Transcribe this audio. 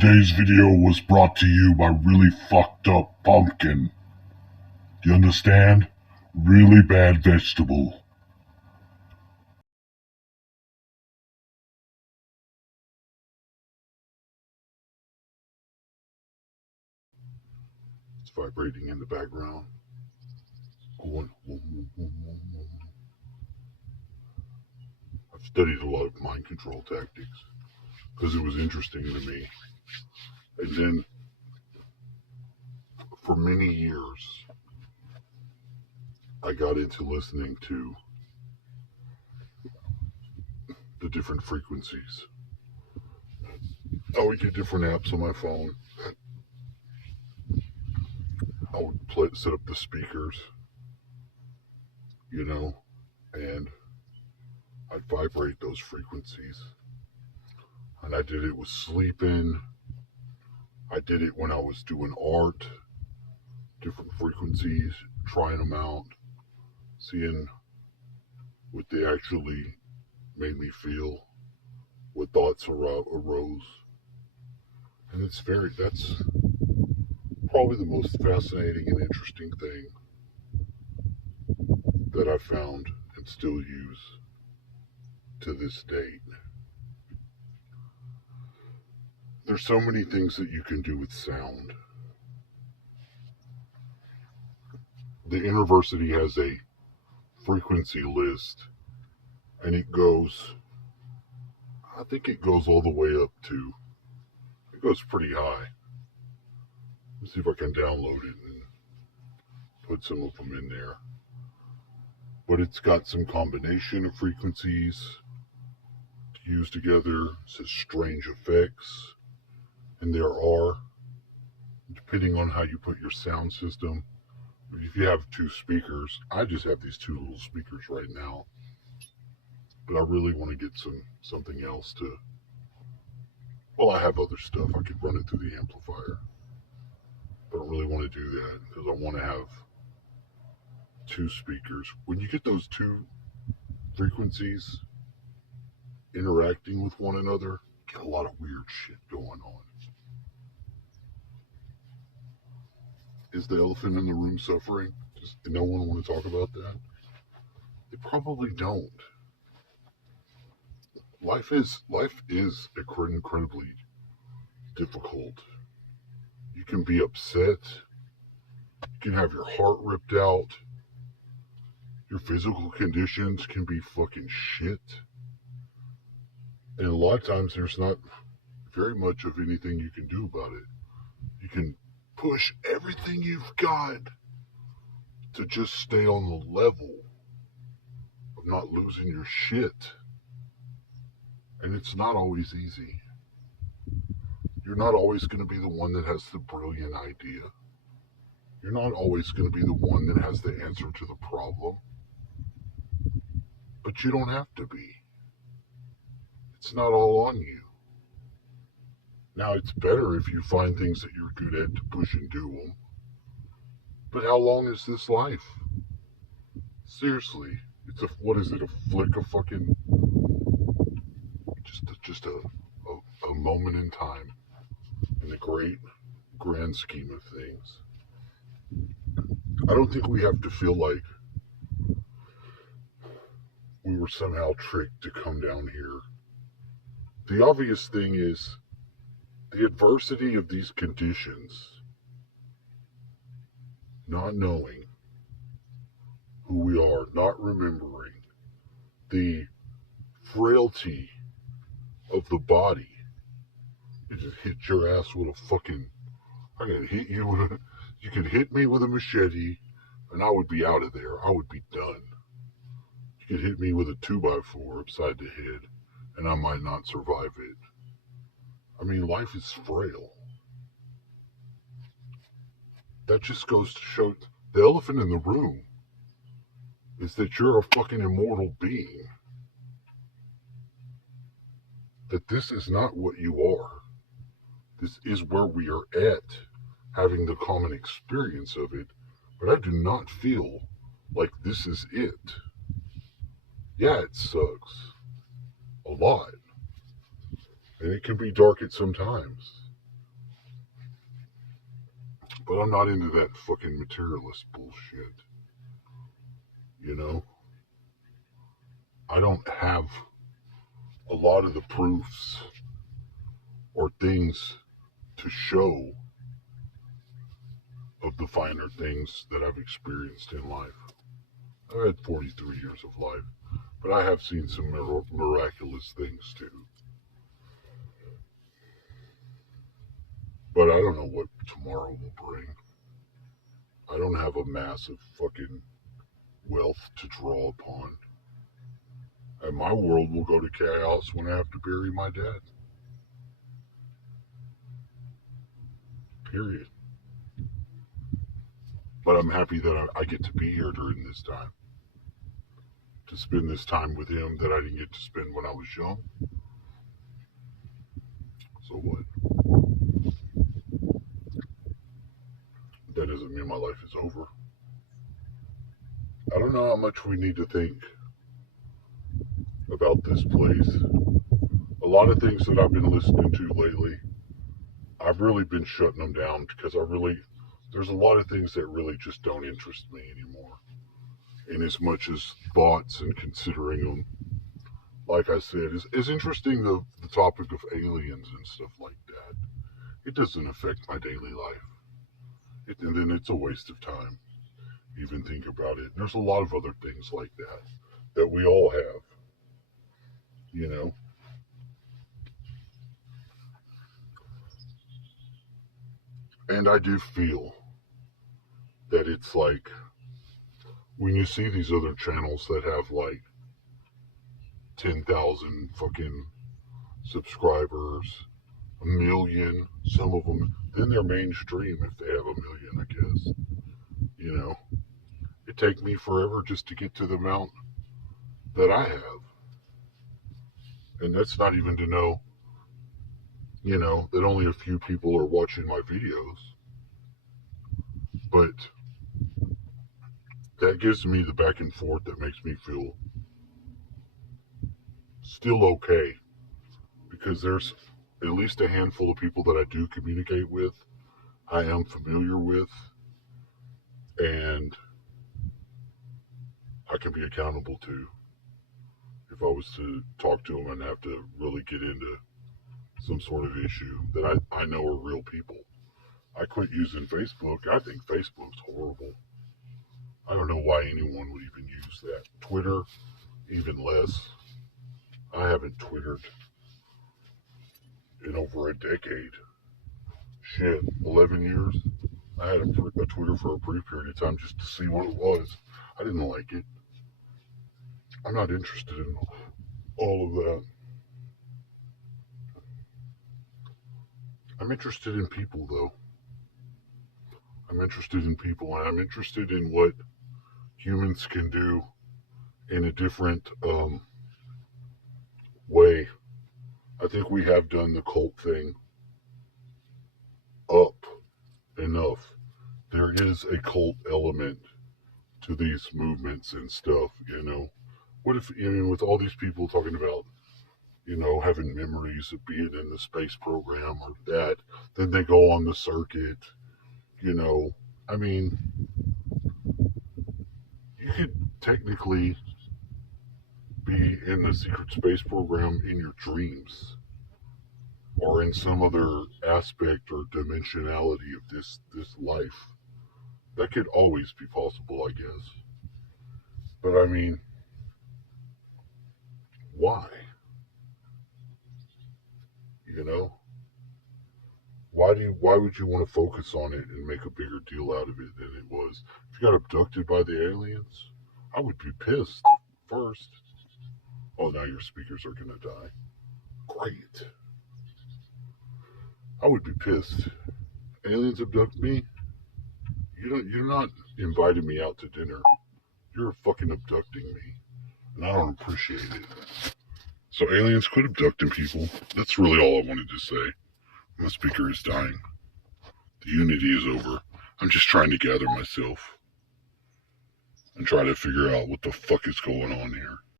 Today's video was brought to you by Really Fucked Up Pumpkin. Do you understand? Really bad vegetable. It's vibrating in the background. Going. I've studied a lot of mind control tactics because it was interesting to me. And then, for many years, I got into listening to the different frequencies. I would get different apps on my phone. I would set up the speakers, and I'd vibrate those frequencies. And I did it with sleeping. I did it when I was doing art, different frequencies, trying them out, seeing what they actually made me feel, what thoughts arose. And that's probably the most fascinating and interesting thing that I found and still use to this date. There's so many things that you can do with sound. The university has a frequency list, and it goes all the way up to, it goes pretty high. Let's see if I can download it and put some of them in there. But it's got some combination of frequencies to use together. It says strange effects. And there are, depending on how you put your sound system, if you have two speakers, I just have these two little speakers right now. But I really want to get something else to, well, I have other stuff. I could run it through the amplifier. But I don't really want to do that because I want to have two speakers. When you get those two frequencies interacting with one another, you get a lot of weird shit going on. Is the elephant in the room suffering? Does no one want to talk about that? They probably don't. Life is incredibly difficult. You can be upset. You can have your heart ripped out. Your physical conditions can be fucking shit. And a lot of times there's not very much of anything you can do about it. You can push everything you've got to just stay on the level of not losing your shit. And it's not always easy. You're not always going to be the one that has the brilliant idea. You're not always going to be the one that has the answer to the problem. But you don't have to be. It's not all on you. Now, it's better if you find things that you're good at to push and do them. But how long is this life? Seriously, what is it, a flick of fucking, just a moment in time in the great grand scheme of things. I don't think we have to feel like we were somehow tricked to come down here. The obvious thing is the adversity of these conditions, not knowing who we are, not remembering the frailty of the body. You just hit your ass with a fucking, I could hit you with a, you could hit me with a machete and I would be out of there. I would be done. You could hit me with a 2x4 upside the head and I might not survive it. I mean, life is frail. That just goes to show the elephant in the room is that you're a fucking immortal being. That this is not what you are. This is where we are at, having the common experience of it, but I do not feel like this is it. Yeah, it sucks. A lot. And it can be dark at some times. But I'm not into that fucking materialist bullshit. You know? I don't have a lot of the proofs or things to show of the finer things that I've experienced in life. I've had 43 years of life, but I have seen some miraculous things too. But I don't know what tomorrow will bring. I don't have a massive fucking wealth to draw upon. And my world will go to chaos when I have to bury my dad. Period. But I'm happy that I get to be here during this time. To spend this time with him that I didn't get to spend when I was young. So what? That doesn't mean my life is over. I don't know how much we need to think about this place. A lot of things that I've been listening to lately, I've really been shutting them down because there's a lot of things that really just don't interest me anymore. In as much as thoughts and considering them, like I said, is interesting the topic of aliens and stuff like that. It doesn't affect my daily life. And then it's a waste of time. Even think about it. There's a lot of other things like that we all have. You know? And I do feel that it's like when you see these other channels that have like 10,000 fucking subscribers, a million, some of them, then they're mainstream if they have a million, I guess. You know, it takes me forever just to get to the amount that I have. And that's not even to know, you know, that only a few people are watching my videos. But that gives me the back and forth that makes me feel still okay. Because there's at least a handful of people that I do communicate with, I am familiar with, and I can be accountable to. If I was to talk to them and have to really get into some sort of issue that I know are real people. I quit using Facebook. I think Facebook's horrible. I don't know why anyone would even use that. Twitter, even less. I haven't Twittered in over a decade. Shit, 11 years. I had a Twitter for a brief period of time just to see what it was. I didn't like it. I'm not interested in all of that. I'm interested in people, though. I'm interested in people, and I'm interested in what humans can do in a different way. I think we have done the cult thing up enough. There is a cult element to these movements and stuff, you know. What if, I mean, with all these people talking about, you know, having memories of being in the space program or that, then they go on the circuit, you know. I mean, you could technically be in the secret space program in your dreams or in some other aspect or dimensionality of this life. That could always be possible, I guess. But I mean, why? You know? Why would you want to focus on it and make a bigger deal out of it than it was? If you got abducted by the aliens, I would be pissed first. Oh, now your speakers are gonna die. Great. I would be pissed. Aliens abduct me? You're not inviting me out to dinner. You're fucking abducting me. And I don't appreciate it. So aliens quit abducting people. That's really all I wanted to say. My speaker is dying. The unity is over. I'm just trying to gather myself and try to figure out what the fuck is going on here.